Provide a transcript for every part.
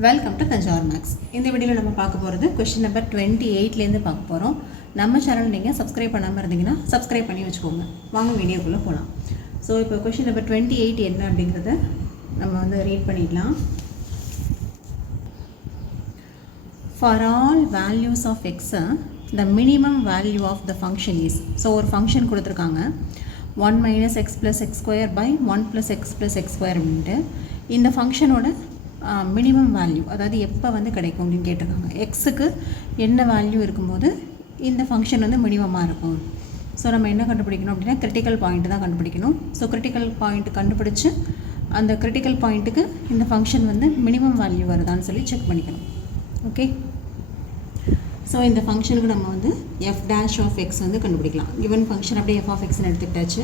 Welcome to Thanjavur maths. இந்த வீடியோவில் நம்ம பார்க்க போகிறது கொஸ்டின் நம்பர் 28லேருந்து பார்க்க போகிறோம். நம்ம சேனல் நீங்கள் சப்ஸ்கிரைப் பண்ணாமல் இருந்தீங்கன்னா சப்ஸ்கிரைப் பண்ணி வச்சுக்கோங்க. வாங்க வீடியோக்குள்ளே போகலாம். ஸோ இப்போ கொஸ்டின் நம்பர் 28 என்ன அப்படிங்கிறத நம்ம வந்து ரீட் பண்ணிடலாம். For all values of x the minimum value of the function is, so ஒரு ஃபங்க்ஷன் கொடுத்துருக்காங்க 1 minus x plus x square by 1 plus x plus x square அப்படின்ட்டு. இந்த ஃபங்க்ஷனோட மினிமம் வேல்யூ அதாவது எப்போ வந்து கிடைக்கும் அப்படின்னு கேட்டிருக்காங்க. எக்ஸுக்கு என்ன வேல்யூ இருக்கும்போது இந்த ஃபங்க்ஷன் வந்து மினிமமாக இருக்கும். ஸோ நம்ம என்ன கண்டுபிடிக்கணும் அப்படின்னா கிரிட்டிக்கல் பாயிண்ட் தான் கண்டுபிடிக்கணும். ஸோ கிரிட்டிக்கல் பாயிண்ட் கண்டுபிடிச்சி அந்த கிரிட்டிக்கல் பாயிண்ட்டுக்கு இந்த ஃபங்க்ஷன் வந்து மினிமம் வேல்யூ வருதான்னு சொல்லி செக் பண்ணிக்கணும். ஓகே, ஸோ இந்த ஃபங்க்ஷனுக்கு நம்ம வந்து எஃப் டேஷ் ஆஃப் எக்ஸ் வந்து கண்டுபிடிக்கலாம். கிவன் ஃபங்க்ஷன் அப்படியே எஃப் ஆஃப் எக்ஸ்ன்னு எடுத்துக்கிட்டாச்சு.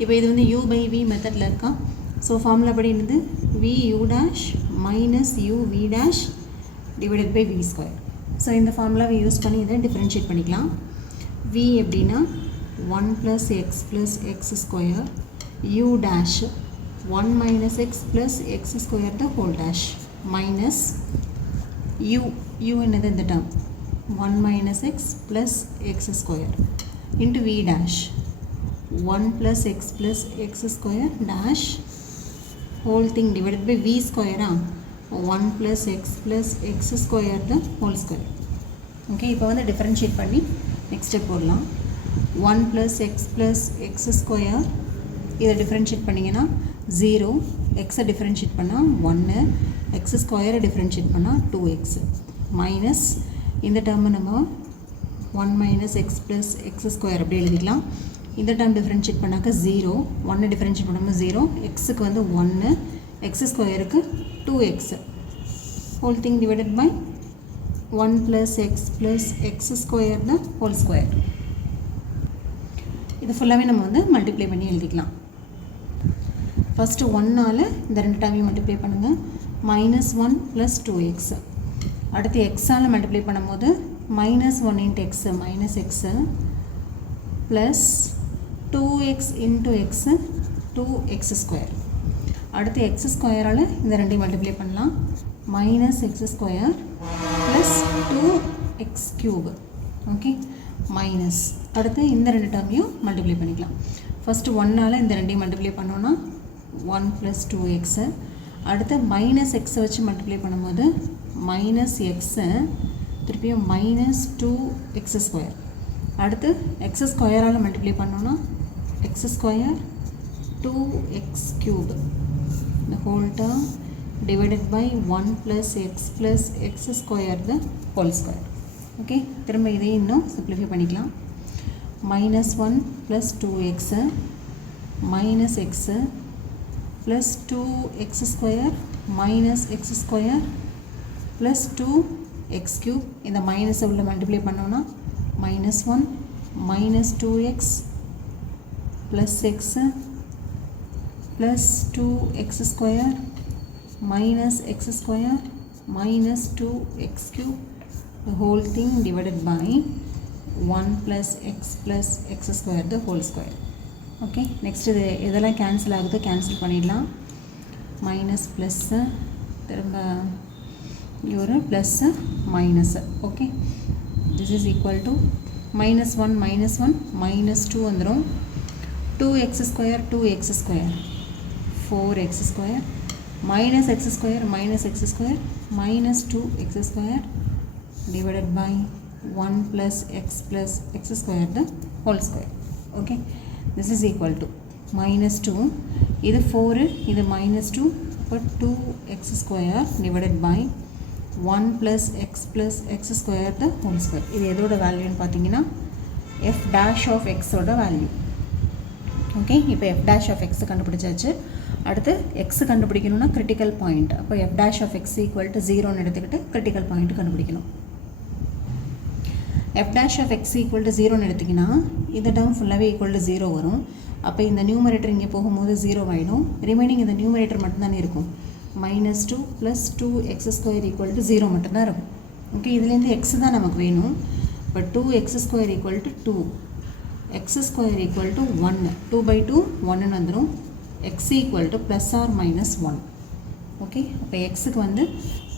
இப்போ இது வந்து யூ பை வி மெத்தடில் இருக்கா. ஸோ ஃபார்முலா படி என்னது v u dash minus u v dash divided by v square. So இந்த ஃபார்முலாவை யூஸ் பண்ணி இதை டிஃப்ரென்ஷியேட் பண்ணிக்கலாம். வி எப்படின்னா 1 plus x plus x square you dash 1 minus X plus x square the whole dash minus you you என்னது இந்த term 1 minus x plus x square into v dash 1 plus x plus x square dash whole thing divided by v square 1 plus x plus x square the whole square. Okay, இப்போ வந்து differentiate பண்ணி next step போடலாம். 1 plus x plus x square இதை differentiate பண்ணிங்கன்னா 0, x differentiate பண்ணால் 1, x square differentiate பண்ணால் 2x minus இந்த டேர்மை நம்ம 1 minus X plus x square அப்படி எழுதிக்கலாம். இந்த டேர்ம் டிஃப்ரென்ஷியேட் பண்ணாக்க 0, 1 டிஃப்ரென்ஷியேட் பண்ணாமல் 0, எக்ஸுக்கு வந்து 1, எக்ஸ் ஸ்கொயருக்கு 2x whole thing divided by 1 plus x plus x square the whole square. இது ஃபுல்லாகவே நம்ம வந்து மல்டிப்ளை பண்ணி எழுதிக்கலாம். ஃபஸ்ட்டு 1ஆல் இந்த ரெண்டு டேர்மையும் மல்டிப்ளை பண்ணுங்கள். -1 ப்ளஸ் 2x. அடுத்து எக்ஸால் மல்டிப்ளை பண்ணும்போது -1 into x minus x plus 2x into x 2x square. அடுத்து எக்ஸ் ஸ்கொயரால் இந்த ரெண்டையும் மல்டிப்ளை பண்ணலாம். Minus x square plus 2x cube. Okay, minus அடுத்து இந்த ரெண்டு டேர்மையும் மல்டிப்ளை பண்ணிக்கலாம். ஃபஸ்ட்டு 1ஆல் இந்த ரெண்டையும் மல்டிப்ளை பண்ணோன்னா 1 ப்ளஸ் 2x. அடுத்து மைனஸ் எக்ஸை வச்சு மல்டிப்ளை பண்ணும்போது மைனஸ் எக்ஸு திருப்பியும் மைனஸ் 2x ஸ்கொயர். அடுத்து எக்ஸ் ஸ்கொயரால் மல்டிப்ளை பண்ணோன்னா X square 2x cube the whole term divided by 1 plus x plus x square the whole square. Okay, திரும்ப இதை இன்னும் சிம்பிளிஃபை பண்ணிக்கலாம். -1 plus 2x minus x plus 2x square minus x square plus 2x cube. இந்த மைனஸை உள்ள multiply பண்ணோன்னா -1 minus 2x plus x plus 2x square minus x square minus 2x cube the whole thing divided by 1 plus x square the whole square. Okay, next இது இதெல்லாம் cancel ஆகுது, cancel பண்ணிடலாம். Minus plus திரும்ப ஒரு plus minus. Okay, this is equal to -1 -2 வந்துடும். 2x square 2x square 4x square minus x square minus x square minus 2x square divided by 1 plus x square the whole square. Okay, this is equal to -2, இது 4, இது -2, அப்போ 2x square divided by 1 plus x square the whole square. இது எதோட வேல்யூன்னு பார்த்தீங்கன்னா f dash of x ஓட value. Okay, இப்போ f dash of x கண்டுபிடிச்சாச்சு. அடுத்து x கண்டுபிடிக்கணும்னா கிரிட்டிக்கல் பாயிண்ட். அப்போ f dash of x equal to 0ன்னு எடுத்துக்கிட்டு கிரிட்டிக்கல் பாயிண்ட் கண்டுபிடிக்கணும். f dash of x equal to 0ன்னு எடுத்திங்கன்னா இந்த டேர்ம் ஃபுல்லாகவே ஈக்குவல் டு 0 வரும். அப்போ இந்த நியூமரேட்டர் இங்கே போகும்போது 0 ஆகிடும். ரிமைனிங் இந்த நியூமரேட்டர் மட்டும்தானே இருக்கும். -2 plus 2x square equal to 0 மட்டும்தான் இருக்கும். ஓகே, இதுலேருந்து எக்ஸ் தான் நமக்கு வேணும். இப்போ 2x square equal to 2, X square equal to 1, 2/2 1ன்னு வந்துடும். x equal to +or -1. Okay, அப்போ எக்ஸுக்கு வந்து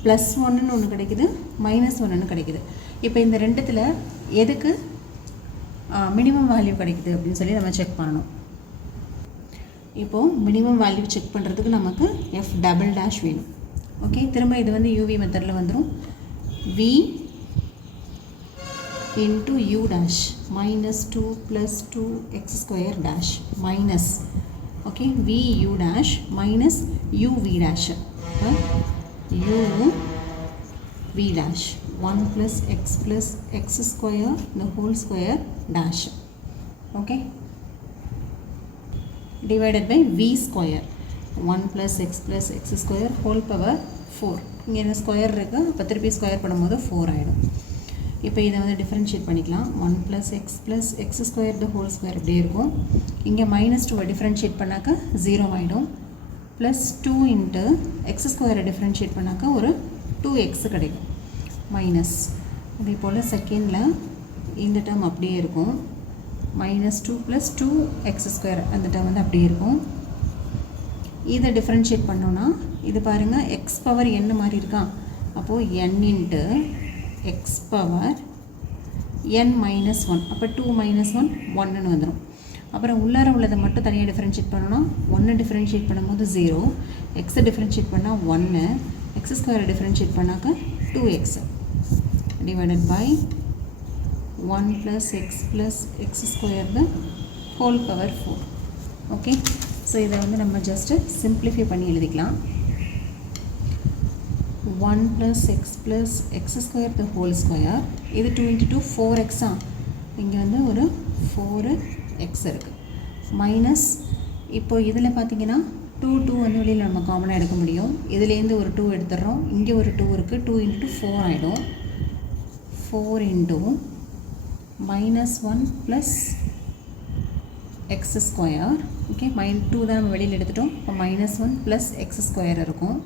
+1ன்னு ஒன்று கிடைக்குது, -1ன்னு கிடைக்குது. இப்போ இந்த ரெண்டுத்தில் எதுக்கு மினிமம் வேல்யூ கிடைக்குது அப்படின்னு சொல்லி நம்ம செக் பண்ணணும். இப்போது மினிமம் வேல்யூ செக் பண்ணுறதுக்கு நமக்கு f" வேணும். ஓகே, திரும்ப இது வந்து UV மெத்தடில் வந்துடும். v into u dash -2 + 2x² dash minus, okay, v u dash minus u v dash, u v dash 1 + x + x² the whole square dash, okay, divided by v square 1 + x + x² whole power 4. இங்கே என்ன square இருக்குது, அப்போ திருப்பி square பண்ணும்போது 4 ஆகிடும். இப்போ இதை வந்து டிஃப்ரென்ஷியேட் பண்ணிக்கலாம். 1 + x + x² the whole square இப்படியே இருக்கும். இங்கே -2 டிஃப்ரென்ஷியேட் பண்ணாக்க 0 ஆகிடும். +2 × x² டிஃப்ரென்ஷியேட் பண்ணாக்க ஒரு 2x கிடைக்கும் மைனஸ். அதே போல் செகண்டில் இந்த டேர்ம் அப்படியே இருக்கும். -2 + 2x² அந்த டேர்ம் வந்து அப்படியே இருக்கும். இதை டிஃப்ரென்ஷியேட் பண்ணோன்னா இது பாருங்கள் x பவர் n மாதிரி இருக்கான். அப்போது n × x பவர் n - 1, அப்போ 2 - 1 1ன்னு வந்துடும். அப்புறம் உள்ளார உள்ளதை மட்டும் தனியாக டிஃப்ரென்ஷியேட் பண்ணோன்னா 1 டிஃப்ரென்ஷியேட் பண்ணும்போது 0, x டிஃப்ரென்ஷியேட் பண்ணால் 1, x² டிஃப்ரென்ஷியேட் பண்ணாக்க 2x divided by 1 + x + x² the whole power 4. Okay, so இதை வந்து நம்ம ஜஸ்ட்டு சிம்பிளிஃபை பண்ணி எழுதிக்கலாம். 1 + x + x² the whole square, இது 2 × 2 4x, இங்கே வந்து ஒரு 4x இருக்குது மைனஸ். இப்போ இதில் பார்த்தீங்கன்னா 2 வந்து வெளியில் நம்ம காமனாக எடுக்க முடியும். இதுலேருந்து ஒரு 2 எடுத்துடுறோம், இங்கே ஒரு 2 இருக்குது, 2 × 2 4 ஆகிடும். 4 × -1 + x², ஓகே, -2 தான் நம்ம வெளியில் எடுத்துட்டோம். இப்போ -1 + x² இருக்கும்.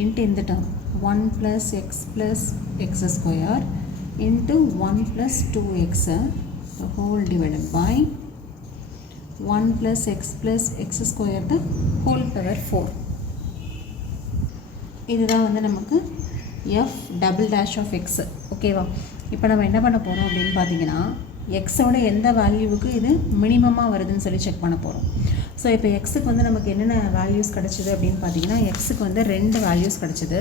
இன்ட்டு இந்த term 1 + x + x² into 1 + 2x the whole divided by 1 + x + x² the whole power 4. இதுதான் வந்து நமக்கு f" x. ஓகேவா? இப்போ நம்ம என்ன பண்ண போகிறோம் அப்படின்னு பார்த்தீங்கன்னா, எக்ஸோட எந்த வேல்யூவுக்கு இது மினிமமாக வருதுன்னு சொல்லி செக் பண்ண போகிறோம். ஸோ இப்போ எக்ஸுக்கு வந்து நமக்கு என்னென்ன வேல்யூஸ் கிடச்சிது அப்படின்னு பார்த்தீங்கன்னா, எக்ஸுக்கு வந்து 2 வேல்யூஸ் கிடச்சிது.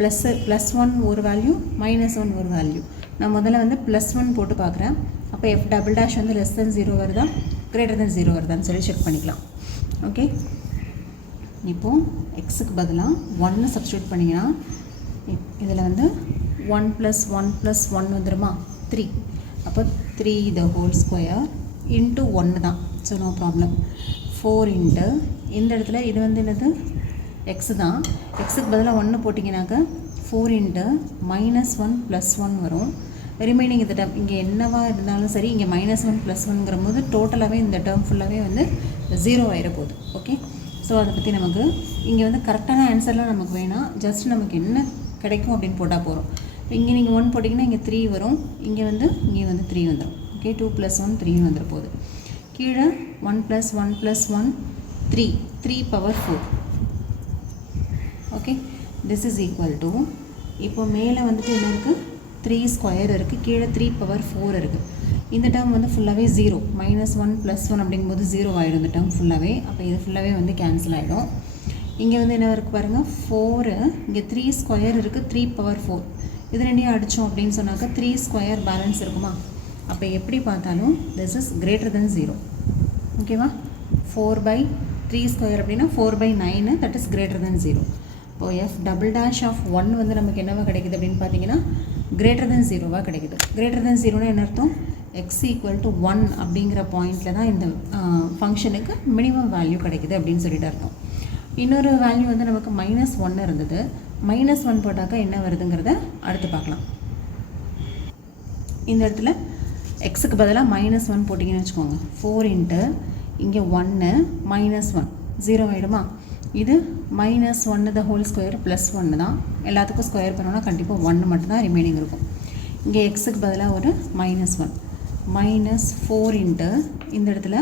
+1 ஒரு வேல்யூ, -1 ஒரு வேல்யூ. நான் முதல்ல வந்து +1 போட்டு பார்க்குறேன். அப்போ f" வந்து <0 வருதா <0 வருதான்னு சொல்லி செக் பண்ணிக்கலாம். ஓகே, இப்போது எக்ஸுக்கு பதிலாக 1 சப்ஸ்டியூட் பண்ணிங்கன்னா இதில் வந்து 1 + 1 + 1 வந்துடுமா 3. அப்போ 3 the whole square இன்ட்டு 1 தான். So no problem. 4 இன்ட்டு இந்த இடத்துல இது வந்து என்னது எக்ஸு தான். எக்ஸுக்கு பதிலாக 1 போட்டிங்கனாக்க 4 இன்ட்டு -1 + 1 வரும். ரிமைனிங் இந்த டேர்ம் இங்கே என்னவா இருந்தாலும் சரி, இங்கே -1 + 1ங்கிற போது டோட்டலாகவே இந்த டேர்ம் ஃபுல்லாகவே வந்து 0 ஆகிட போகுது. ஓகே, ஸோ அதை பற்றி நமக்கு இங்கே வந்து கரெக்டான ஆன்சர்லாம் நமக்கு வேணாம். ஜஸ்ட் நமக்கு என்ன கிடைக்கும் அப்படின்னு போட்டால் போகிறோம். இங்கே நீங்கள் 1 போட்டிங்கன்னா இங்கே 3 வரும், இங்கே வந்து 3 வந்துடும். ஓகே, 2 + 1 3 வந்துட போகுது. கீழே 1 + 1 + 1 3 power 4. Okay, this is equal to, இப்போ மேலே வந்துட்டு என்ன இருக்குது 3² இருக்குது, கீழே 3 பவர் 4 இருக்குது. இந்த டேர்ம் வந்து ஃபுல்லாகவே 0, -1 + 1 அப்படிங்கும்போது 0 ஆகிடும் இந்த டேர்ம் ஃபுல்லாகவே. அப்போ இது ஃபுல்லாகவே வந்து கேன்சல் ஆகிடும். இங்கே வந்து என்ன இருக்குது பாருங்கள் 4, இங்கே 3² இருக்குது, 3 பவர் 4. இது ரெண்டையும் அடித்தோம் அப்படின்னு சொன்னாக்கா 3² பேலன்ஸ் இருக்குமா? அப்போ எப்படி பார்த்தாலும் திஸ் இஸ் > 0. ஓகேவா? 4/3² அப்படின்னா 4/9, தட் இஸ் > 0. இப்போ f" வந்து நமக்கு என்னவா கிடைக்குது அப்படின்னு பார்த்தீங்கன்னா > 0 கிடைக்குது. > 0னா என்ன அர்த்தம்? x = 1 அப்படிங்கிற பாயிண்டில் தான் இந்த ஃபங்க்ஷனுக்கு மினிமம் வேல்யூ கிடைக்குது அப்படின்னு சொல்லிட்டு அர்த்தம். இன்னொரு வேல்யூ வந்து நமக்கு -1 இருந்தது. -1 போட்டாக்கா என்ன வருதுங்கிறத அடுத்து பார்க்கலாம். இந்த இடத்துல எக்ஸுக்கு பதிலாக -1 போட்டிங்கன்னு வச்சுக்கோங்க. 4 இன்ட்டு இங்கே 1 -1 0 ஆகிடுமா? இது -1 the whole square +1 தான். எல்லாத்துக்கும் ஸ்கொயர் பண்ணோன்னா கண்டிப்பாக 1 மட்டும்தான் ரிமைனிங் இருக்கும். இங்கே எக்ஸுக்கு பதிலாக ஒரு -1 -4 இன்ட்டு இந்த இடத்துல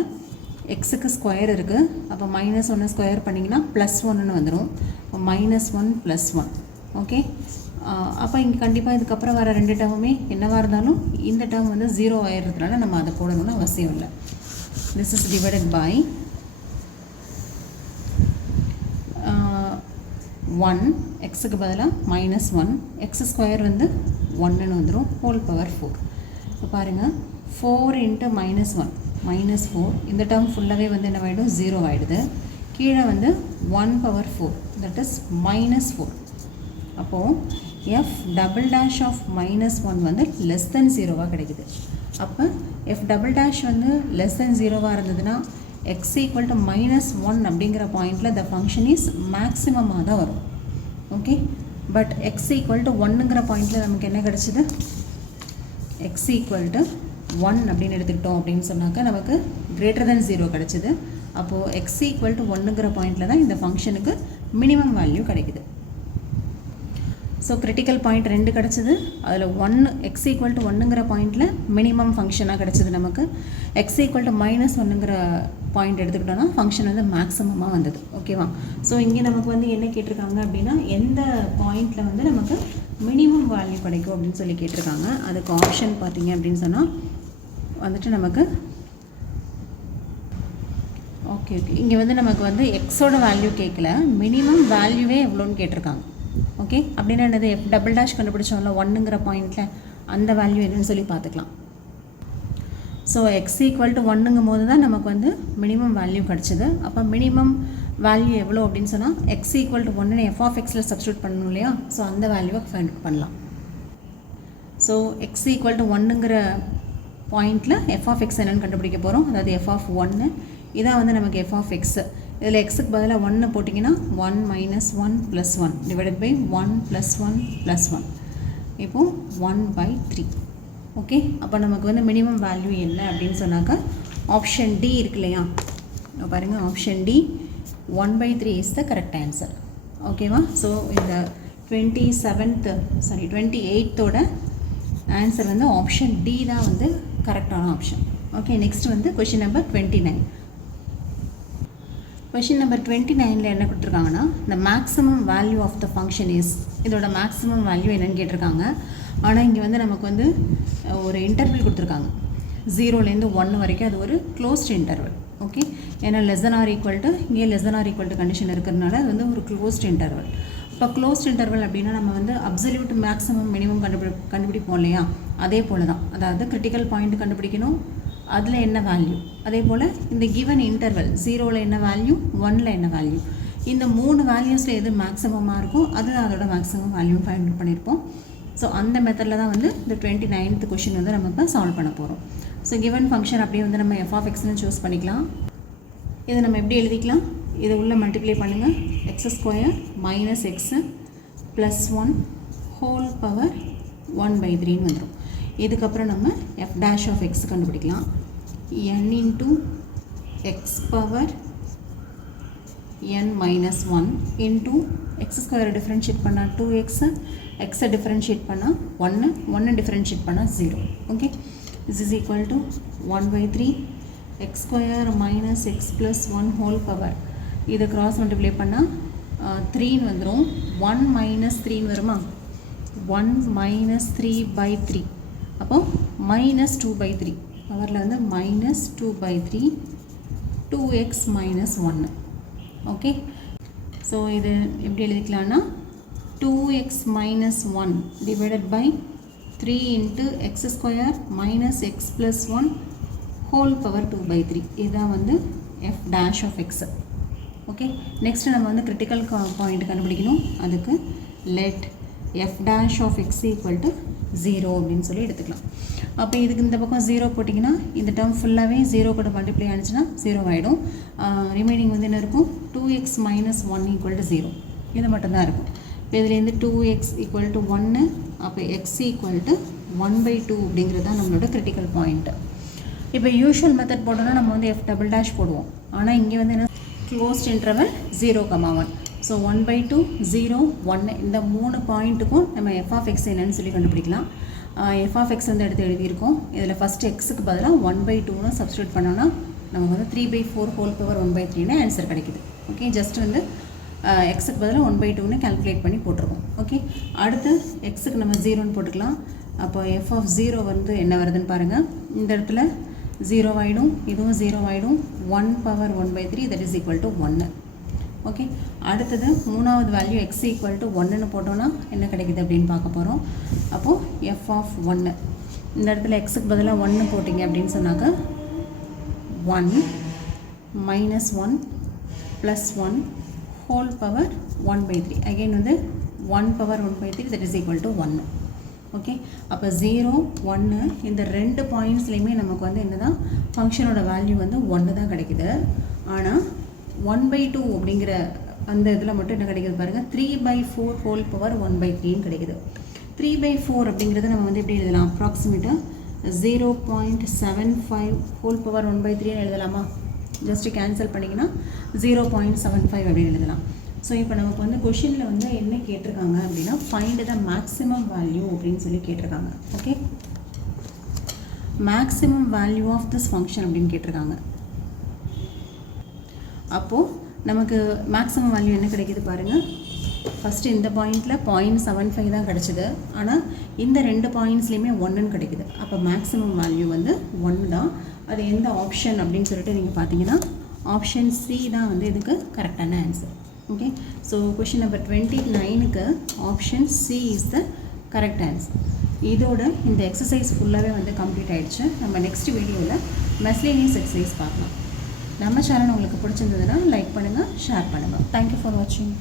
எக்ஸுக்கு ஸ்கொயர் இருக்குது. அப்போ -1 ஸ்கொயர் பண்ணிங்கன்னா +1ன்னு வந்துடும். -1 +1. ஓகே, அப்போ இங்கே கண்டிப்பாக இதுக்கப்புறம் வர ரெண்டு டேர்முமே என்னவாக இருந்தாலும் இந்த டேர்ம் வந்து 0 ஆயிடுறதுனால நம்ம அதை போடணும்னு அவசியம் இல்லை. திஸ் இஸ் டிவைடட் பை 1, எக்ஸுக்கு பதிலாக -1, x² வந்து 1ன்னு வந்துடும், ஹோல் பவர் 4. இப்போ பாருங்கள், 4 × -1 -4, இந்த டேர்ம் ஃபுல்லாகவே வந்து என்ன ஆகிடும், 0 ஆகிடுது. கீழே வந்து 1/4, தட் இஸ் -4. அப்போது f" ஆஃப் -1 வந்து லெஸ் தென் 0வாக கிடைக்குது. அப்போ f" வந்து லெஸ் தென் 0வாக இருந்ததுன்னா x = -1 அப்படிங்கிற பாயிண்டில் த ஃபங்க்ஷன் இஸ் மேக்ஸிமமாக தான் வரும். ஓகே, பட் x = 1ங்கிற பாயிண்டில் நமக்கு என்ன கிடச்சிது, x = 1 அப்படின்னு எடுத்துக்கிட்டோம் அப்படின்னு சொன்னாக்கா நமக்கு >0 கிடச்சிது. அப்போது x = 1ங்கிற பாயிண்டில் தான் இந்த ஃபங்க்ஷனுக்கு மினிமம் வேல்யூ கிடைக்குது. ஸோ கிரிட்டிக்கல் பாயிண்ட் 2 கிடச்சிது. அதில் x = 1ங்கிற பாயிண்டில் மினிமம் ஃபங்க்ஷனாக கிடச்சிது நமக்கு. x = -1ங்கிற பாயிண்ட் எடுத்துக்கிட்டோன்னா ஃபங்க்ஷன் வந்து மேக்ஸிமமாக வந்தது. ஓகேவா? ஸோ இங்கே நமக்கு வந்து என்ன கேட்டிருக்காங்க அப்படின்னா, எந்த பாயிண்டில் வந்து நமக்கு மினிமம் வேல்யூ கிடைக்கும் அப்படின்னு சொல்லி கேட்டிருக்காங்க. அதுக்கு ஆப்ஷன் பார்த்தீங்க அப்படின்னு சொன்னால் வந்துட்டு நமக்கு ஓகே இங்கே வந்து நமக்கு வந்து எக்ஸோட வேல்யூ கேட்கல, மினிமம் வேல்யூவே எவ்வளோன்னு கேட்டிருக்காங்க. ஓகே, அப்படின்னா என்னது, f" கண்டுபிடிச்சோம்ல 1ங்கிற பாயிண்டில், அந்த வேல்யூ என்னன்னு சொல்லி பார்த்துக்கலாம். ஸோ x = 1ங்கும் போது தான் நமக்கு வந்து மினிமம் வேல்யூ கிடச்சிது. அப்போ மினிமம் வேல்யூ எவ்வளோ அப்படின்னு சொன்னால் x = 1ன்னு f(x)ல் சப்ஸ்டியூட் பண்ணணும் இல்லையா? ஸோ அந்த வேல்யூவை ஃபைண்ட் பண்ணலாம். ஸோ x = 1ங்கிற பாயிண்டில் f(x) என்னன்னு கண்டுபிடிக்க போகிறோம். அதாவது f(1) இதான் வந்து நமக்கு f(x). இதில் எக்ஸுக்கு பதிலாக 1 போட்டிங்கன்னா 1 - 1 + 1 டிவைடட் பை 1 + 1 + 1, இப்போது 1/3. ஓகே, அப்போ நமக்கு வந்து மினிமம் வேல்யூ என்ன அப்படின்னு சொன்னாக்கா ஆப்ஷன் டி இருக்கு இல்லையா? பாருங்கள், option D 1/3 is the correct answer. ஓகேவா? ஸோ இந்த 28th ஆன்சர் வந்து ஆப்ஷன் டி தான் வந்து கரெக்டான ஆப்ஷன். ஓகே, நெக்ஸ்ட் வந்து கொஷின் நம்பர் 29. கொஷின் நம்பர் 29ல் என்ன கொடுத்துருக்காங்கன்னா, the maximum value of the function is, இதோட மேக்ஸிமம் வேல்யூ என்னன்னு கேட்டிருக்காங்க. ஆனால் இங்கே வந்து நமக்கு வந்து ஒரு இன்டர்வல் கொடுத்துருக்காங்க, 0லேருந்து 1 வரைக்கும். அது ஒரு க்ளோஸ்ட் இன்டர்வல். ஓகே, ஏன்னா இங்கே <= கண்டிஷன் இருக்கிறதுனால அது வந்து ஒரு க்ளோஸ்ட் இன்டர்வல். இப்போ க்ளோஸ்ட் இன்டர்வல் அப்படின்னா நம்ம வந்து அப்சல்யூட் மேக்ஸிமம் மினிமம் கண்டுபிடிப்போம் இல்லையா? அதே போல் தான், அதாவது கிரிட்டிக்கல் பாயிண்ட் கண்டுபிடிக்கணும், அதில் என்ன வேல்யூ, அதே போல் இந்த கிவன் இன்டர்வல் 0ல் என்ன வேல்யூ, 1ல் என்ன வேல்யூ, இந்த 3 வேல்யூஸில் எது மேக்ஸிமமாக இருக்கோ அது அதோட மேக்ஸிமம் வேல்யூ ஃபைண்ட் பண்ணியிருப்போம். ஸோ அந்த மெத்தடில் தான் வந்து இந்த 29th கொஷின் வந்து நம்ம இப்போ சால்வ் பண்ண போகிறோம். ஸோ கிவன் ஃபங்க்ஷன் அப்படியே வந்து நம்ம f(x)ன்னு சூஸ் பண்ணிக்கலாம். இதை நம்ம எப்படி எழுதிக்கலாம், இதை உள்ள மல்டிப்ளை பண்ணுங்கள், x² - x + 1 ஹோல் பவர் 1/3ன்னு வந்துடும். இதுக்கப்புறம் நம்ம f' கண்டுபிடிக்கலாம். n × x power n - 1 into x² differentiate பண்ணால் 2x, x டிஃப்ரென்ஷியேட் பண்ணால் 1 டிஃப்ரென்ஷியேட் பண்ணால் 0. Okay, this is equal to 1/3 x² - x + 1 whole power, இதை கிராஸ் மல்டிப்ளை பண்ணால் 3ன்னு வந்துடும். 1 - 3ன்னு வருமா, 1 - 3/3, அப்போது -2/3, பவரில் வந்து -2/3 2x - 1. ஓகே, ஸோ இது எப்படி எழுதிக்கலாம்னா 2x - 1 divided by 3 × x² - x + 1 whole power 2/3, இதுதான் வந்து f'(x). ஓகே, நெக்ஸ்ட்டு நம்ம வந்து கிரிட்டிக்கல் பாயிண்ட் கண்டுபிடிக்கணும். அதுக்கு let f'(x) = 0 அப்படின்னு சொல்லி எடுத்துக்கலாம். அப்போ இதுக்கு இந்த பக்கம் 0 போட்டிங்கன்னா இந்த டேர்ம் ஃபுல்லாகவே 0 கூட மல்டிப்ளை ஆனிச்சுன்னா 0 ஆகிடும். ரிமைனிங் வந்து என்ன இருக்கும், 2x - 1 = 0, இது மட்டும்தான் இருக்கும். இப்போ இதுலேருந்து 2x = 1, அப்போ x = 1/2 அப்படிங்கிறது தான் நம்மளோட கிரிட்டிக்கல் பாயிண்ட்டு. இப்போ யூஷுவல் மெத்தட் போட்டோன்னா நம்ம வந்து f" போடுவோம். ஆனால் இங்கே வந்து என்ன, க்ளோஸ்ட் இன்டர்வல் 0, 1. ஸோ 1/2 0 1 இந்த 3 பாயிண்ட்டுக்கும் நம்ம f(x) என்னன்னு சொல்லி கண்டுபிடிக்கலாம். f(x) வந்து எடுத்து எழுதியிருக்கோம். இதில் ஃபஸ்ட்டு எக்ஸுக்கு பதிலாக 1/2ன்னு சப்ஸ்டியூட் பண்ணோன்னா நமக்கு வந்து 3/4 ஹோல் பவர் 1/3ன்னு ஆன்சர் கிடைக்குது. ஓகே, ஜஸ்ட் வந்து எக்ஸுக்கு பதிலாக 1/2ன்னு கால்குலேட் பண்ணி போட்டிருக்கோம். ஓகே, அடுத்து எக்ஸுக்கு நம்ம 0ன்னு போட்டுக்கலாம். அப்போ எஃப் ஆஃப் 0 வந்து என்ன வருதுன்னு பாருங்கள். இந்த இடத்துல 0 ஆகிடும், இதுவும் 0 ஆகிடும். 1/1/3 that is equal to 1. Okay, அடுத்தது மூணாவது வேல்யூ எக்ஸ் ஈக்குவல் டு 1ன்னு போட்டோன்னா என்ன கிடைக்குது அப்படின்னு பார்க்க போகிறோம். அப்போது எஃப் ஆஃப் 1 இந்த இடத்துல எக்ஸுக்கு பதிலாக 1 போட்டிங்க அப்படின்னு சொன்னாக்க 1 minus 1 plus 1 whole power 1/3. again வந்து 1/1/3 that is equal to 1. Okay, அப்போ 0 1 இந்த ரெண்டு பாயிண்ட்ஸ்லையுமே நமக்கு வந்து என்னதான் ஃபங்க்ஷனோட வேல்யூ வந்து 1 தான் கிடைக்குது. ஆனால் 1/2 அப்படிங்கிற அந்த இதில் மட்டும் என்ன கிடைக்குது பாருங்கள், 3/4 whole power 1/3 கிடைக்குது. 3/4 அப்படிங்கிறது நம்ம வந்து எப்படி எழுதலாம், அப்ராக்சிமேட்டாக 0.75 whole power 1/3 எழுதலாமா? ஜஸ்ட்டு கேன்சல் பண்ணிங்கன்னா 0.75 அப்படின்னு எழுதலாம். ஸோ இப்போ நமக்கு வந்து கொஷினில் வந்து என்ன கேட்டிருக்காங்க அப்படின்னா, ஃபைண்ட் த மேக்ஸிமம் வேல்யூ அப்படின்னு சொல்லி கேட்டிருக்காங்க. Okay, maximum value of this function அப்படின்னு கேட்டிருக்காங்க. அப்போது நமக்கு மேக்ஸிமம் வேல்யூ என்ன கிடைக்கிது பாருங்கள். ஃபஸ்ட்டு இந்த பாயிண்டில் 0.75 தான் கிடச்சிது. ஆனால் இந்த ரெண்டு பாயிண்ட்ஸ்லேயுமே 1ன்னு கிடைக்குது. அப்போ மேக்ஸிமம் வேல்யூ வந்து 1 தான். அது எந்த ஆப்ஷன் அப்படின்னு சொல்லிட்டு நீங்கள் பார்த்தீங்கன்னா ஆப்ஷன் சி தான் வந்து இதுக்கு கரெக்டான answer. Okay, so question number 29க்கு option C is the correct answer. இதோட இந்த எக்ஸசைஸ் ஃபுல்லாகவே வந்து கம்ப்ளீட் ஆகிடுச்சு. நம்ம நெக்ஸ்ட் வீடியோவில் மிஸ்லேனியஸ் எக்ஸசைஸ் பார்க்கலாம். நம்ம சேனல் உங்களுக்கு பிடிச்சிருந்ததுன்னா லைக் பண்ணுங்கள், ஷேர் பண்ணுங்கள். தேங்க்யூ ஃபார் வாட்சிங்.